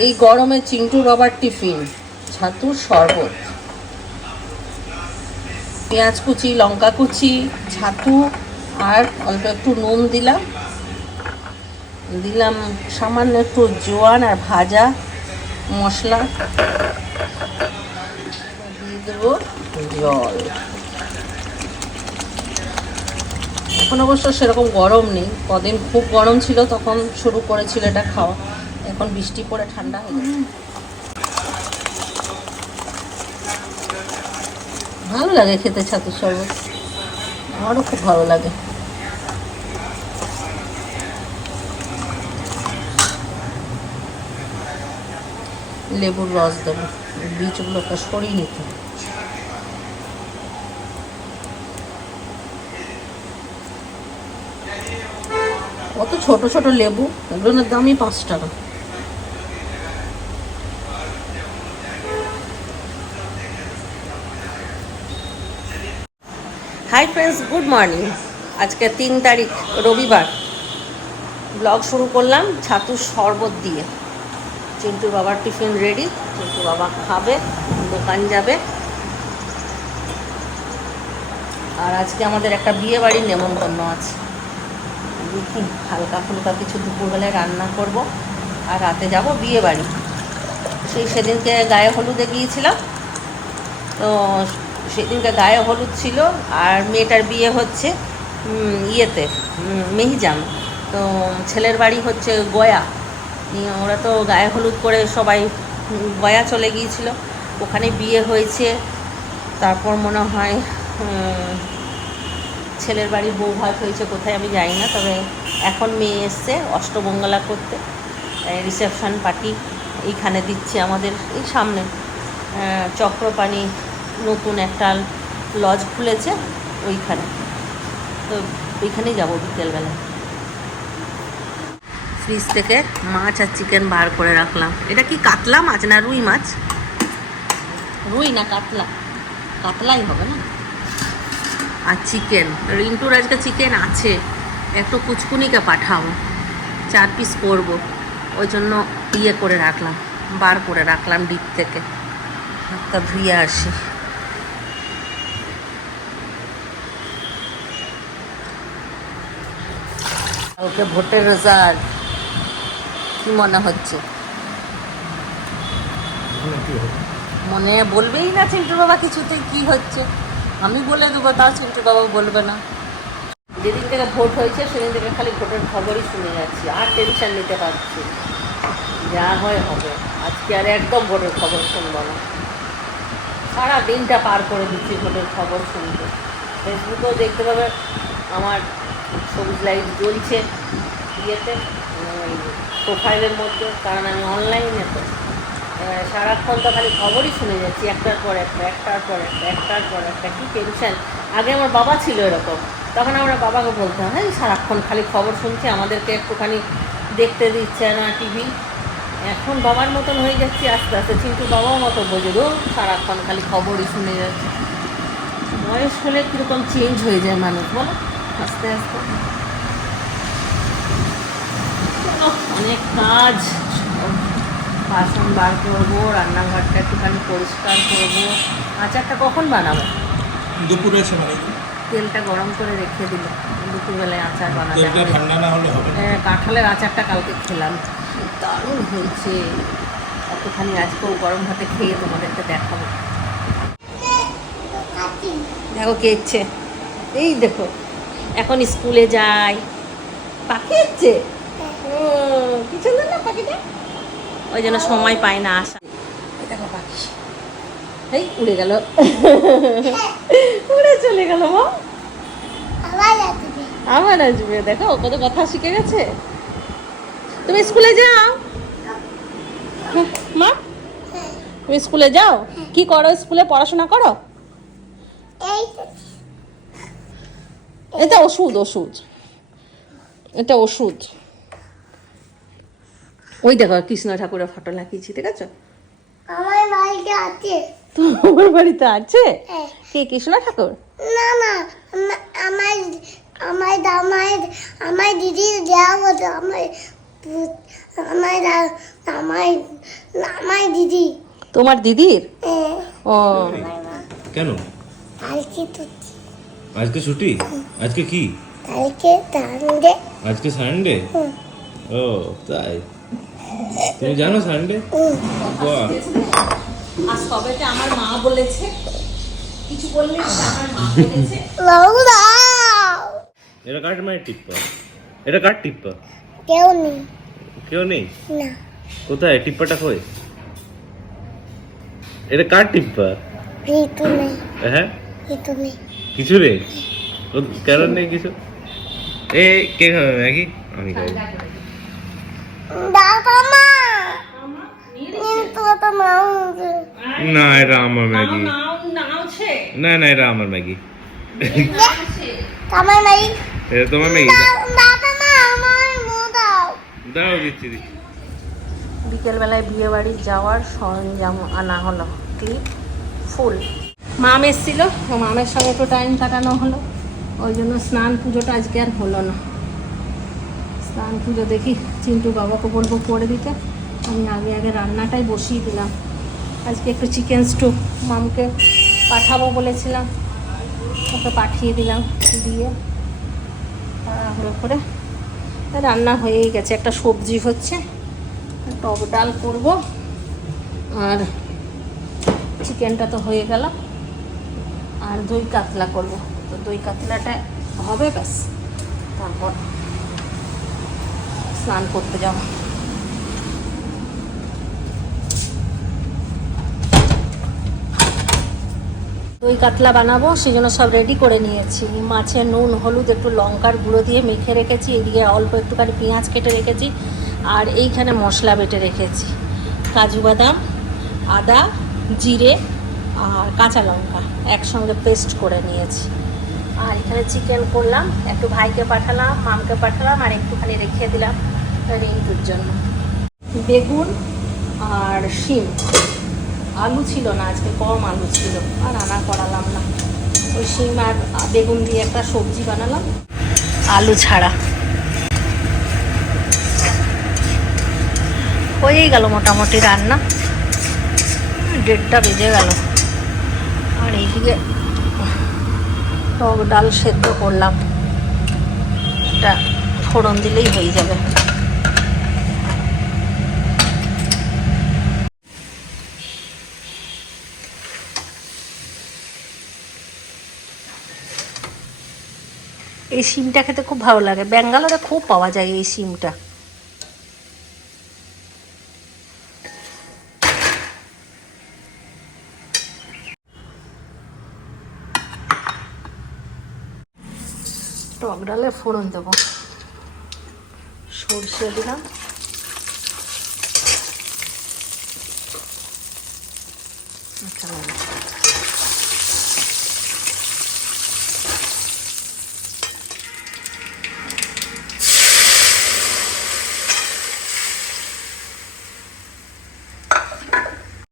এই গরমে চিন্টু বাবার টিফিন ছাতুর শরবত, পেঁয়াজ কুচি, লঙ্কা কুচি, ছাতু আর অল্প একটু নুন দিলাম, সামান্য একটু জোয়ান আর ভাজা মশলা, দিয়ে দেবো জল। এখন অবশ্য সেরকম গরম নেই, কদিন খুব গরম ছিল তখন শুরু করেছিল এটা খাওয়া, এখন বৃষ্টি পড়ে ঠান্ডা হয়ে গেছে। ভালো লাগে খেতে ছাতুর শরবত, আমারও খুব ভালো লাগে। লেবুর রস দেবো, বীজগুলোকে সরিয়ে নিতে হবে। কত ছোট ছোট লেবু, এগুলোর দামই 5 টাকা। Hi friends, good morning. আজকে 3 তারিখ রবিবার। ব্লগ শুরু করলাম ছাতুর শরবত দিয়ে। চিন্টুর বাবার টিফিন রেডি, চিন্টু বাবা খাবে, দোকান যাবে। আর আজকে আমাদের একটা বিয়ে বাড়ির নেমন্তন্ন আছে, দেখি হালকা ফুলকা কিছু দুপুরবেলায় রান্না করব, আর রাতে যাব বিয়ে বাড়ি। সেদিনকে গায়ে হলুদে গিয়েছিলাম, তো সেদিনকে গায়ে হলুদ ছিল, আর মেয়েটার বিয়ে হচ্ছে ইয়েতে মেহিজাম, তো ছেলের বাড়ি হচ্ছে গয়া। ওরা তো গায়ে হলুদ করে সবাই গয়া চলে গিয়েছিল, ওখানে বিয়ে হয়েছে। তারপর মনে হয় ছেলের বাড়ির বউ ভাত হয়েছে কোথায় আমি জানি না, তবে এখন মেয়ে এসছে অষ্টমঙ্গলা করতে। রিসেপশন পার্টি এইখানে দিচ্ছে আমাদের এই সামনে চক্রপাণি নতুন একটা লজ খুলেছে ওইখানে, তো ওইখানেই যাবো বিকেলবেলা। ফ্রিজ থেকে মাছ আর চিকেন বার করে রাখলাম। এটা কি কাতলা মাছ না রুই মাছ? রুই না কাতলা, কাতলাই হবে না। আর চিকেন, রিন্টুর আজকে চিকেন আছে, একটু কুচকুনিকে পাঠাবো, 4 পিস করবো, ওই জন্য ইয়ে করে রাখলাম, বার করে রাখলাম ডিপ থেকে। তা ধুয়ে আসি। ওকে ভোটের রেজাল্ট কি মনে হচ্ছে? মনে বলবেই না চিন্টু বাবা কিছুতেই কি হচ্ছে, আমি বলে দেবো, তাও চিন্টু বাবা বলবে না। যেদিন থেকে ভোট হয়েছে সেদিন থেকে খালি ভোটের খবরই শুনে যাচ্ছি, আর টেনশন নিতে পারছি, যা হয় হবে। আজকে আর একদম ভোটের খবর শুনবো না, সারা দিনটা পার করে দিচ্ছি ভোটের খবর শুনতে। ফেসবুকেও দেখতে পাবে আমার সবুজ লাইট জ্বলছে ইয়েতে, প্রোফাইলের মধ্যে, কারণ আমি অনলাইনে তো সারাক্ষণ তো খালি খবরই শুনে যাচ্ছি, একটার পর একটা, একটার পর একটা, একটার পর একটা। কী টেনশন। আগে আমার বাবা ছিল এরকম, তখন আমরা বাবাকে বলতাম, হ্যাঁ সারাক্ষণ খালি খবর শুনছি, আমাদেরকে একটুখানি দেখতে দিচ্ছে না টিভি। এখন বাবার মতন হয়ে যাচ্ছি আস্তে আস্তে, কিন্তু বাবাও মতো বোঝে, সারাক্ষণ খালি খবরই শুনে যাচ্ছে। বয়স হলে কীরকম চেঞ্জ হয়ে যায় মানুষ, বলো, আস্তে আস্তে। অনেক কাজ, বাসন বার করবো, রান্নাঘরটা একটুখানি পরিষ্কার করবো। আচারটা কখন বানাবো? দুপুরে এসে বানাই। তেলটা গরম করে রেখে দিল, দুপুরবেলায় আচার বানাতে তেলটা ঠান্ডা না হলে হবে না। কাঁঠালের আচারটা কালকে খেলাম, দারুণ হয়েছে। একটুখানি আজকেও গরম ভাতে খেয়ে তোমাদেরকে দেখাবো। দেখো কে ইচ্ছে, এই দেখো এখন স্কুলে যায়, পাখি ইচ্ছে। ও কি সুন্দর না পাখিটা, ওই জন্য সময় পায় না আসা। দেখো পাখি, এই উড়ে গেল, উড়ে চলে গেল। মা আবার আসবে, দেখো কত কথা শিখে গেছে। তুমি স্কুলে যাও মা, তুমি স্কুলে যাও, কি করো স্কুলে? পড়াশোনা করো? এটা ওষুধ, ওষুধ, এটা ওষুধ। ওই দেখো কৃষ্ণ ঠাকুরের ফটো লাগিয়েছি, ঠিক আছে? আমার বাড়িতে আছে। তোমার বাড়িতে আছে? কে, কৃষ্ণ ঠাকুর? না না, আমার আমার আমার আমার দিদি দেওয়া হতো, আমার আমার আমার আমার দিদি তোমার দিদির? ও কেন কালকে তো আজকে ছুটি? আজকে কি? কালকে তান্ডে আজকে সানডে? ও তাই, তুমি জানো সানডে? বাহ, আজ তবেতে আমার মা বলেছে, কিছু বললে আমার মা বলেছে। লৌড়া এটা কার মায়ের টিপ্পা? এটা কার টিপ্পা? কেউ নেই কেউ নেই? না কোথায় টিপ্পাটা কই? এটা কার টিপ্পা? ভিতু নেই হ্যাঁ, ভিতু নেই কিছু নেই। কেন নেই কিছু? এ কে খাবে ম্যাগি? আমি খাবো। বাবা মা তো নাও না এটা আমার ম্যাগি। না না এটা আমার ম্যাগি। আমার নাই এটা তোমার ম্যাগি? বাবা মা আমার মো দাও দাও দিচ্ছি দিচ্ছি। বিকেলবেলায় বিয়ে বাড়ি যাওয়ার সরঞ্জাম আনা হলো, ক্লিপ, ফুল। মাম এসেছিল, মামের সঙ্গে একটু টাইম কাটানো হলো, ওই জন্য স্নান পুজোটা আজকে আর হলো না। স্নান পুজো দেখি চিন্টু বাবাকে বলবো করে দিতে, আমি আগে আগে রান্নাটাই বসিয়ে দিলাম। আজকে একটু চিকেন স্টু মামকে পাঠাবো বলেছিলাম, ওকে পাঠিয়ে দিলাম, দিয়ে তাড়াহুড়ো করে রান্না হয়েই গেছে। একটা সবজি হচ্ছে, টক ডাল করব, আর চিকেনটা তো হয়ে গেল, আর দই কাতলা করব। তো দই কাতলাটা হবে, ব্যাস তারপর স্নান করতে যাব। দই কাতলা বানাবো, সেই জন্য সব রেডি করে নিয়েছি। মাছে নুন হলুদ একটু লঙ্কার গুঁড়ো দিয়ে মেখে রেখেছি, এদিকে অল্প একটুখানি পেঁয়াজ কেটে রেখেছি, আর এইখানে মশলা বেটে রেখেছি, কাজু বাদাম, আদা, জিরে আর কাঁচা লঙ্কা একসঙ্গে পেস্ট করে নিয়েছি। আর এখানে চিকেন করলাম, একটু ভাইকে পাঠালাম, মামকে পাঠালাম, আর একটুখানি রেখে দিলাম রিন্টুর জন্য। বেগুন আর শিম, আলু ছিল না আজকে, কম আলু ছিল, আর রান্না করালাম না। ওই শিম আর বেগুন দিয়ে একটা সবজি বানালাম, আলু ছাড়া। হয়েই গেল মোটামুটি রান্না, 1:30 বেজে গেল। আর এইদিকে টক ডাল সেদ্ধ করলাম, এটা ফোড়ন দিলেই হয়ে যাবে। এই শিমটা খেতে খুব ভালো লাগে, ব্যাঙ্গালোরে খুব পাওয়া যায় এই শিমটা। টক ডালে ফোড়ন দেবো, সর্ষে দিলাম,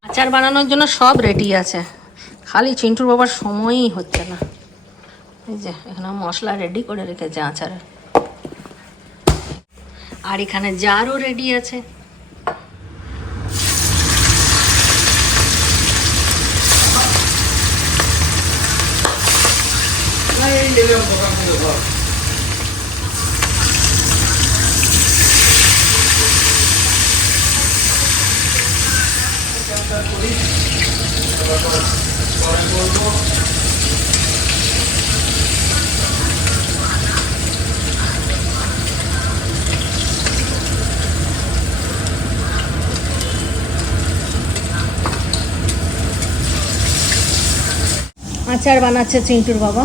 আচার বানানোর জন্য সব রেডি আছে, খালি চিন্টুর বাবার সময়ই হচ্ছে না। এই যে এখানে মশলা রেডি করে রেখেছে আচারে, আর এখানে জারও রেডি আছে। আচার বানাচ্ছে চিন্টুর বাবা।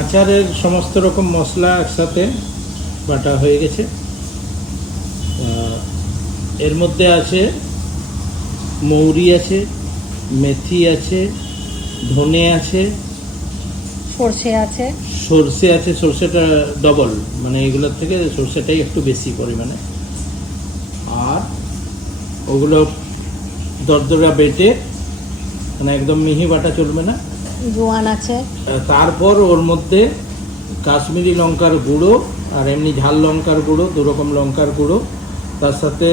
আচারের সমস্ত রকম মশলা একসাথে বাটা হয়ে গেছে। এর মধ্যে আছে মৌরি আছে, মেথি আছে, ধনে আছে, সর্ষে আছে, সর্ষে আছে, সর্ষেটা ডবল, মানে এগুলোর থেকে সর্ষেটাই একটু বেশি পরিমাণে। আর ওগুলো দরদরা বেটে, মানে একদম মিহি বাটা চলবে না, জোয়ান আছে। তারপর ওর মধ্যে কাশ্মীরি লঙ্কার গুঁড়ো আর এমনি ঝাল লঙ্কার গুঁড়ো, 2 রকম লঙ্কার গুঁড়ো তার সাথে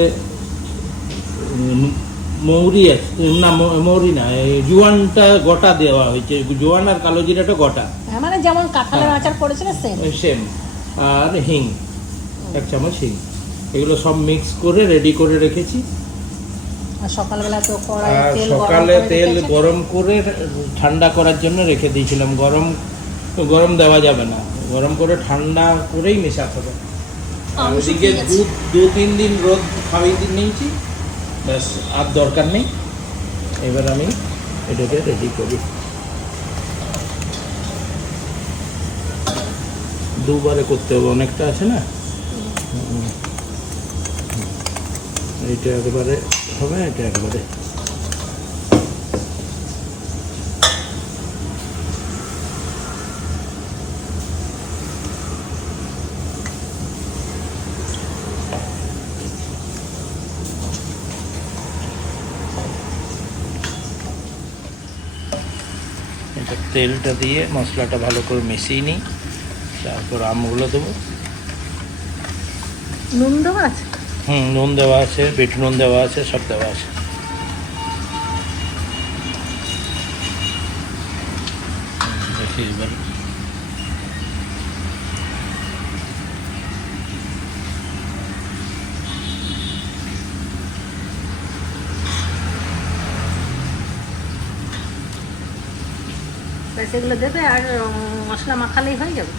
মৌরি আছে না, মৌরি না, এই জোয়ানটা গোটা দেওয়া হয়েছে, জোয়ান আর কালো জিরাটা গোটা মানে যেমন কাঁঠালের আচার করেছিল সেম। সেম। আর হিং, 1 চামচ হিং, এগুলো সব মিক্স করে রেডি করে রেখেছি। আর সকালবেলা তো কড়াই আর তেল সকালে তেল গরম করে ঠান্ডা করার জন্য রেখে দিয়েছিলাম। গরম দেওয়া যাবে না, গরম করে ঠান্ডা করেই মেশাতে হবে। আর ওদিকে 2-3 দিন রোদ খাওয়াই নিয়েছি, ব্যাস আর দরকার নেই। এবার আমি এটাকে রেডি করি। 2 বারে করতে হবে, অনেকটা আছে না। এইটা একবারে হবে, এটা একবারে। এটা তেলটা দিয়ে মশলাটা ভালো করে মিশিয়ে নিই, তারপর আমগুলো দেবো। নুন দেওয়া আছে? নুন দেওয়া আছে, বিট নুন দেওয়া আছে, সব দেওয়া আছে। দেখি এবার সেগুলো দেবে আর মশলা মাখালেই হয়ে যাবে।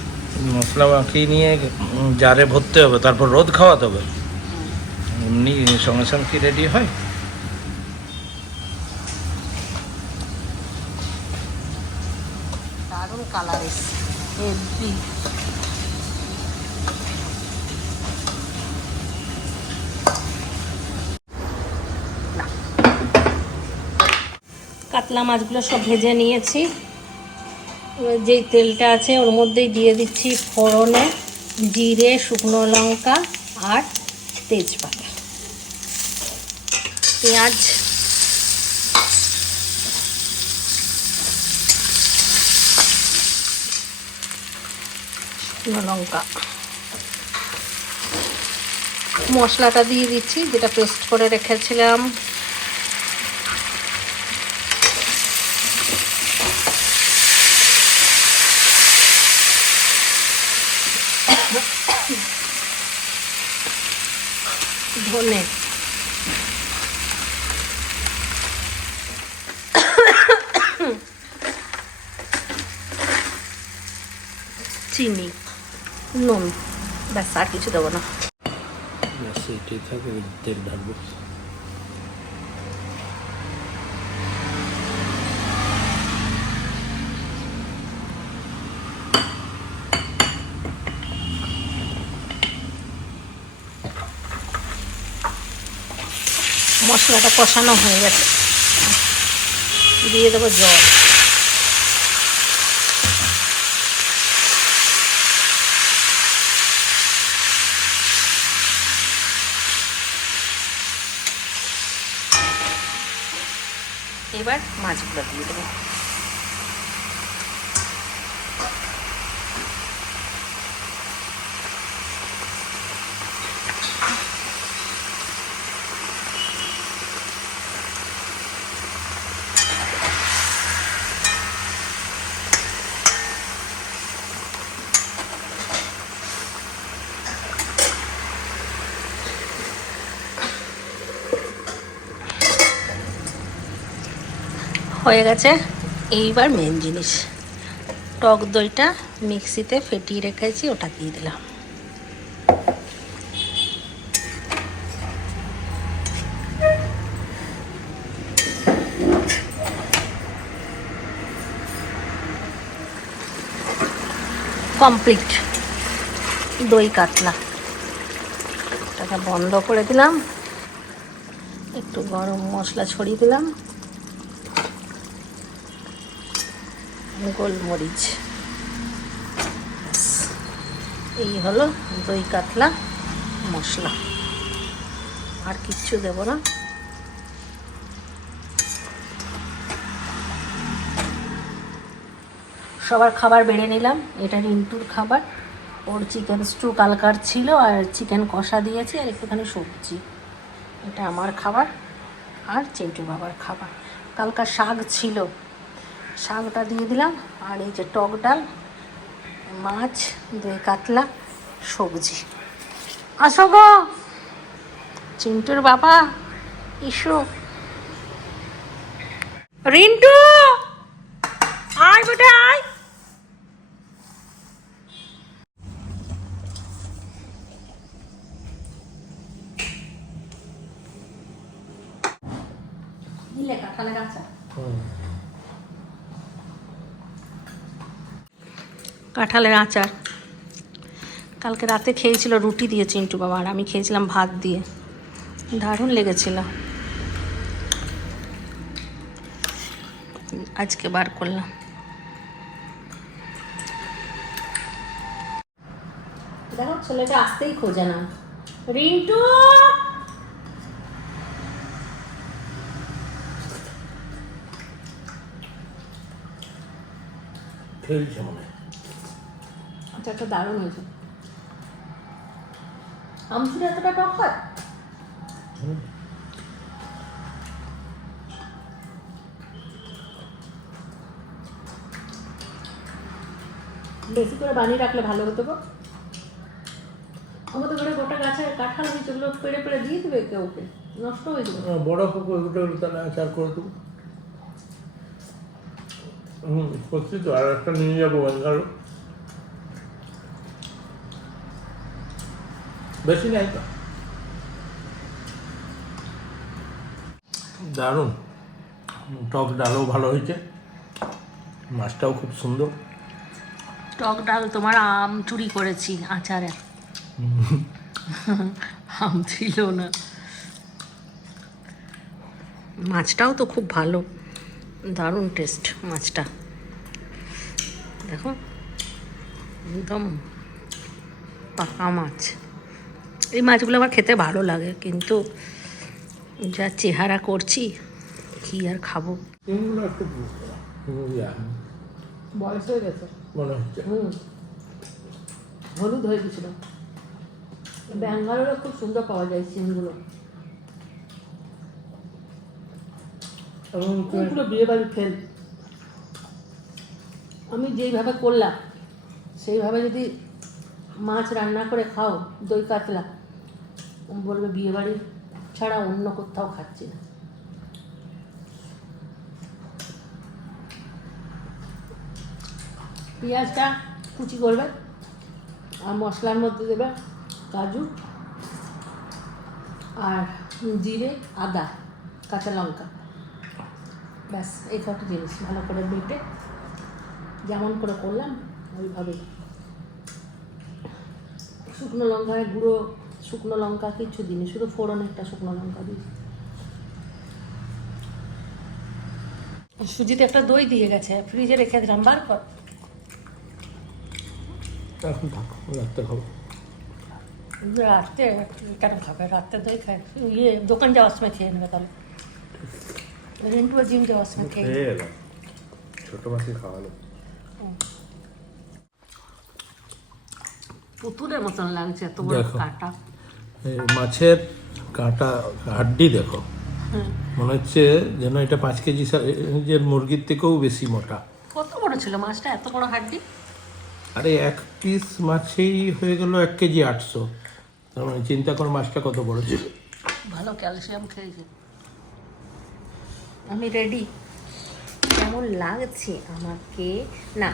মশলা মাখিয়ে নিয়ে জারে ভরতে হবে, তারপর রোদ খাওয়াতে হবে। এমনি সঙ্গে সঙ্গে কি রেডি হয়? দারুণ কালার এসছে, হেভি। কাতলা মাছগুলো সব ভেজে নিয়েছি। এবার যেই তেলটা আছে ওর মধ্যেই দিয়ে দিচ্ছি ফোড়নে জিরে, শুকনো লঙ্কা আর তেজপাতা, পেঁয়াজ, শুকনো লঙ্কা, মশলাটা দিয়ে দিচ্ছি যেটা পেস্ট করে রেখেছিলাম। ধনে, চিনি, নুন, ব্যাস আর কিছু দেবো না। ব্যাস এটাই থাকে, তেল ঢালবো। মশলাটা কষানো হয়ে গেছে, দিয়ে দেবো জল। এবার মাছগুলো দিয়ে দেবো। হয়ে গেছে। এইবার মেন জিনিস, টক দইটা মিক্সিতে ফেটিয়ে রেখেছি, ওটা দিয়ে দিলাম। কমপ্লিট দই কাতলা। এটাকে বন্ধ করে দিলাম, একটু গরম মশলা ছড়িয়ে দিলাম, গোলমরিচ। এই হলো দই কাতলা মশলা, আর কিচ্ছু দেব না। সবার খাবার বেড়ে নিলাম, এটা রিন্টুর খাবার। ওর চিকেন স্টু কালকার ছিল, আর চিকেন কষা দিয়েছি, আর একটুখানি সবজি। এটা আমার খাবার আর চিন্টু বাবার খাবার। কালকার শাক ছিল, শাকটা দিয়ে দিলাম, আর এই যে টক ডাল, মাছ, দই কাতলা, সবজি। আসো গো চিন্টুর বাবা, ইসো। রিন্টু আয় বেটা আয়। দিলে কাঁঠালের আচার, কাঁঠালের আচার কালকে রাতে খেয়েছিল রুটি দিয়ে চিন্টু বাবা, আর আমি খেয়েছিলাম ভাত দিয়ে। দারুণ লেগেছিল। আজকে বার করলাম। দেখো ছেলেটা আসতেই খোঁজে না। রিন্টু খেলছে মনে হয়। আচারটা দারুণ হয়েছে। আমচুরি এতটা টক হয়? বেশি করে বানিয়ে রাখলে ভালো হতো গো। আমাদের ঘরে গোটা গাছের কাঁঠাল হয়েছে, ওগুলো পেড়ে পেড়ে দিয়ে দেবে কে ওকে, নষ্ট হয়ে যাবে। বড় হোক ওগুলো তাহলে আচার করে দেবো। করছি তো, আর একটা নিয়ে যাবো আরো। বেশি নাই তো। দারুণ, টক ডালও ভালো হয়েছে, মাছটাও খুব সুন্দর। টক ডাল তোমার আম চুরি করেছি আচারে, আম ছিল না। মাছটাও তো খুব ভালো, দারুণ টেস্ট মাছটা। দেখো একদম পাকা মাছ। এই মাছগুলো আমার খেতে ভালো লাগে, কিন্তু যা চেহারা করছি কি আর খাবো। এগুলো একটু বয়স হয়ে গেছে মনে হচ্ছে। হলুদ হয়ে গেছিল। ব্যাঙ্গালোরে খুব সুন্দর পাওয়া যায় সিমগুলো। ওগুলো বিয়ে বাড়ি ফেল। আমি যেইভাবে করলাম সেইভাবে যদি মাছ রান্না করে খাও, দই কাতলা, বলবে বিয়ে বাড়ি ছাড়া অন্য কোথাও খাচ্ছি না। পেঁয়াজটা কুচি করবে, আর মশলার মধ্যে দেবে কাজু আর জিরে, আদা, কাঁচা লঙ্কা, ব্যাস এই কটা জিনিস ভালো করে বেটে যেমন করে করলাম ওইভাবেই। শুকনো লঙ্কায় গুঁড়ো, শুকনো লঙ্কা কিছু দিনই, শুধু ফোড়নে একটা শুকনো লঙ্কা দিই। সুজিতে একটা দই দিয়ে গেছে, ফ্রিজে রেখে দিলাম, বার কর। এখন থাকো, রাত্রে খাবো। রাত্রে কেন খাবে? রাত্রে দই খায়, ইয়ে দোকান যাওয়ার সময় খেয়ে নেবে তাহলে। রিন্টু জিম যাওয়ার সময় খেয়ে নেবে। ছোট মাছই খাওয়ালো। পুতুলের মতন লাগছে, এত বড় দেখো। কাটা। এই মাছের কাঁটা হাড্ডি দেখো, মনে হচ্ছে যেন এটা 5 কেজি সাইজের মুরগির থেকেও বেশি মোটা। কত বড় ছিল মাছটা, এত বড় হাড্ডি? আরে 1 পিস মাছেই হয়ে গেল 1 কেজি 800। তার মানে চিন্তা কর মাছটা কত বড় ছিল। ভালো ক্যালসিয়াম খেয়েছে। আমি রেডি। কেমন লাগছে আমাকে? না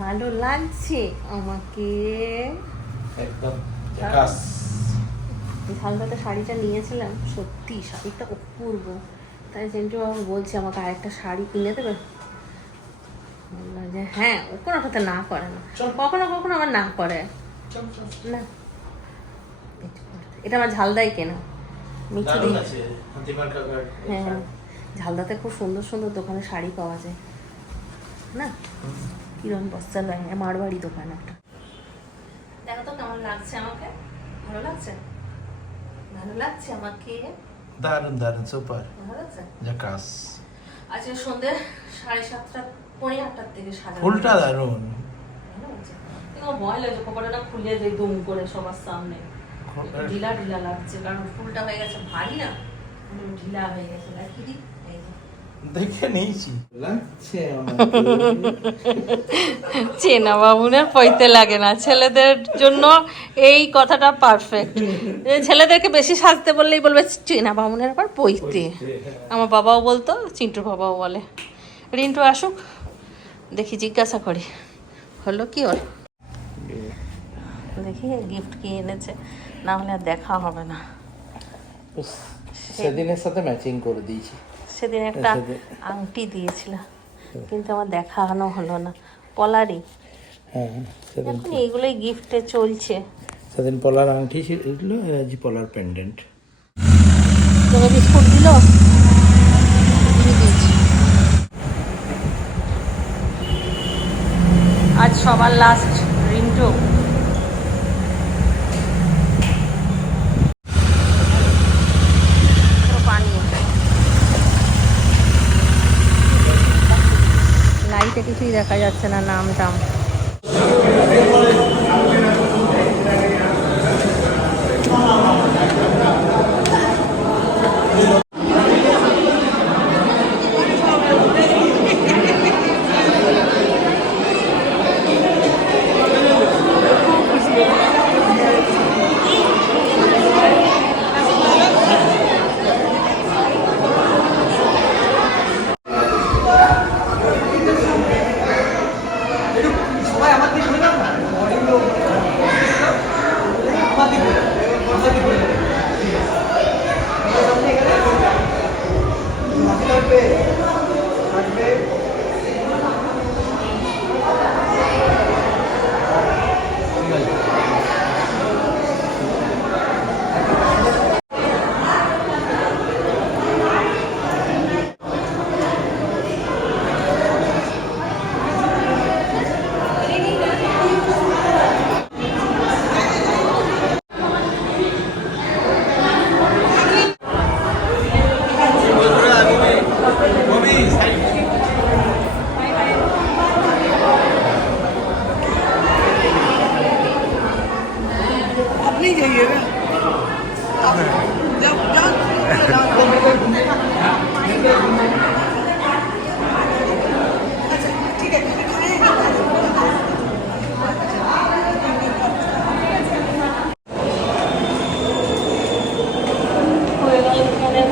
ভালো লাগছে আমাকে। একদম ঝালদাতে শাড়িটা নিয়েছিলাম, সত্যি শাড়িটা অপূর্ব। তাই চিন্টু বাবু বলছে আমাকে আরেকটা শাড়ি কিনে দেবে। বললাম যে হ্যাঁ, ও কোনো কথা না করে না, কখনো কখনো আমার না করে না। এটা আমার ঝালদাই কেনা, মিঠু দি। হ্যাঁ, ঝালদাতে খুব সুন্দর সুন্দর দোকানে শাড়ি পাওয়া যায় না। কিরম বস্তা লাগে, মারবাড়ি দোকান একটা। দেখো তো কেমন লাগছে আমাকে? ভালো লাগছে? ভালো লাগছে আমাকে? দারুণ দারুণ, সুপার, ভালো লাগছে। জাকাস। আজকে সন্ধ্যে 7:30 পৌনে 8টার থেকে সাজানো। ফুলটা দারুণ। ভালো লাগছে। তোমার ভয় লাগছে কপালটা খুলে দেয় দুম করে সবার সামনে, একটু ঢিলা ঢিলা লাগছে কারণ ফুলটা হয়ে গেছে ভারী না, ঢিলা হয়ে গেছে। দেখি দি, এই যে দেখে নিয়েছি লাগছে চেনা বামুনের পইতে লাগে না, ছেলেদের জন্য এই কথাটা পারফেক্ট। ছেলেদেরকে বেশি সাজতে বললেই বলবে চেনা বামুনের আবার পইতে। আমার বাবাও বলতো, চিন্টুর বাবাও বলে। রিন্টু আসুক, দেখি জিজ্ঞাসা করি হলো কি ওর, দেখি গিফট কি এনেছে, না হলে আর দেখা হবে না। সেদিনের সাথে ম্যাচিং করে দিয়েছি। সেদিন একটা আংটি দিয়েছিল কিন্তু আমার দেখানো হলো না, পলারই। হ্যাঁ সেদিন এখন এইগুলোই গিফটে চলছে। সেদিন পলার আংটি ছিল, আজ পলার পেন্ডেন্ট। তোকে বিস্কুট দিল, আজ সবার লাস্ট রিন্টু। লাইটে কিছুই দেখা যাচ্ছে না, নাম টাম।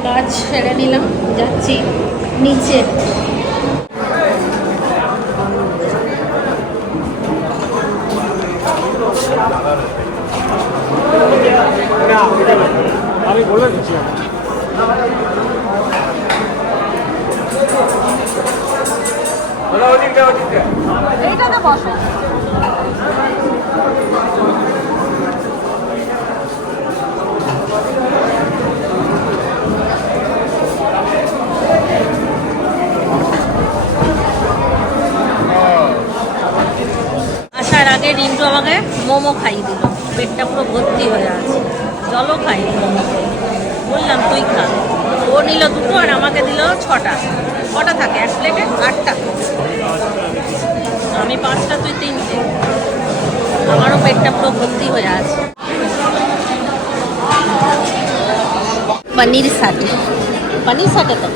কাজ সেরে নিলাম, যাচ্ছি নিচে। আমি বলে দিচ্ছি এইটাতে বসো। আসার আগে রিন্টু আমাকে মোমো খাইয়ে দিল, পেটটা পুরো ভর্তি হয়ে আছে, জলও খাইনি। বললাম তুই খা, ও নিল দুটো আর আমাকে দিল 6টা। কটা থাকে এক প্লেটে? 8টা। আমি 5টা, তুই 3টে। আমারও পেটটা পুরো ভর্তি হয়ে আছে। পনির সাথে, পনির সাথে তো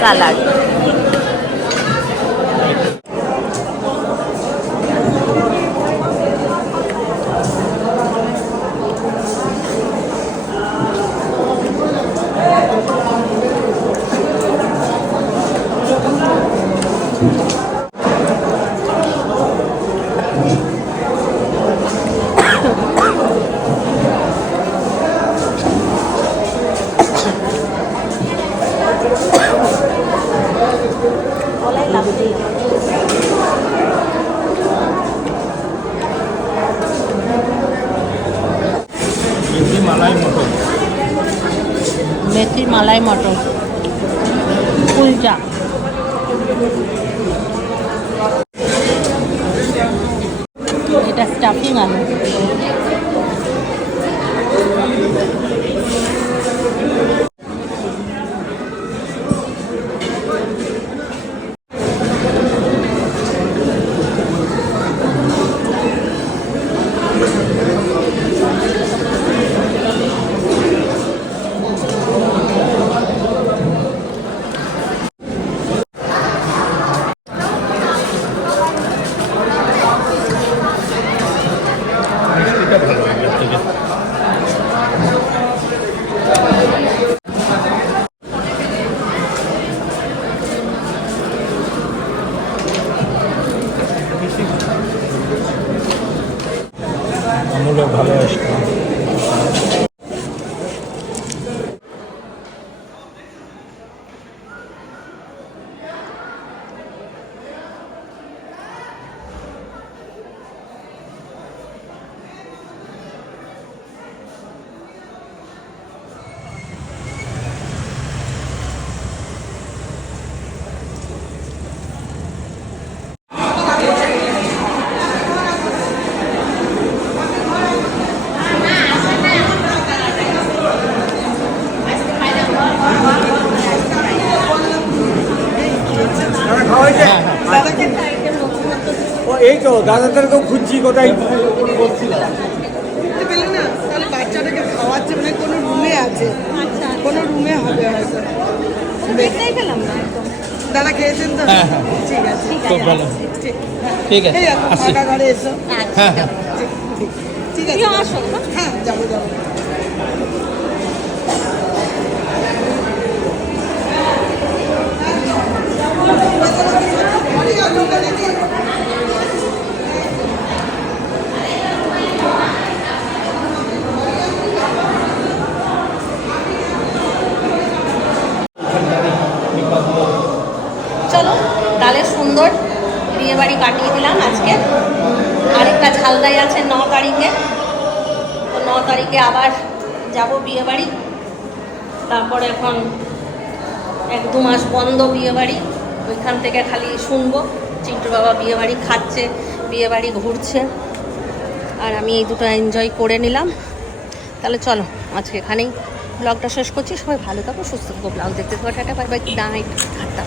সালাড। मेथी मलाई मटर कुलचा। এটা স্টাফিং আলু। আমূলক ভালোবাসা। এই তো দাদাদেরকেও খুঁজছি কোথায়। দেখতে পেলে না, তাহলে বাচ্চাটাকে খাওয়াচ্ছে মানে কোনো রুমে আছে, কোনো রুমে হবে হয়তো। দেখতেই পেলাম না একদম। দাদা খেয়েছেন তো? হ্যাঁ, হ্যাঁ। ঠিক আছে, খুব ভালো। ঠিক। ঠিক আছে, এই এখন আসি। ফাঁকা ঘরে এসো। হ্যাঁ হ্যাঁ ঠিক আছে, আসো। হ্যাঁ, যাবো। চলো তাহলে সুন্দর বিয়েবাড়ি কাটিয়ে দিলাম আজকে। আরেকটা ঝালদাই আছে 9 তারিখে, তো 9 তারিখে আবার যাব বিয়েবাড়ি। তারপরে এখন 1-2 মাস বন্ধ বিয়েবাড়ি, ওইখান থেকে খালি শুনবো চিন্টু বাবা বিয়েবাড়ি খাচ্ছে, বিয়েবাড়ি ঘুরছে, আর আমি এই দুটো এনজয় করে নিলাম। তাহলে চলো আজকে এখানেই ব্লগটা শেষ করছি। সবাই ভালো থাকো, সুস্থ থাকো, ব্লগ দেখতে থাকো। Tata, bye bye, good night, tata.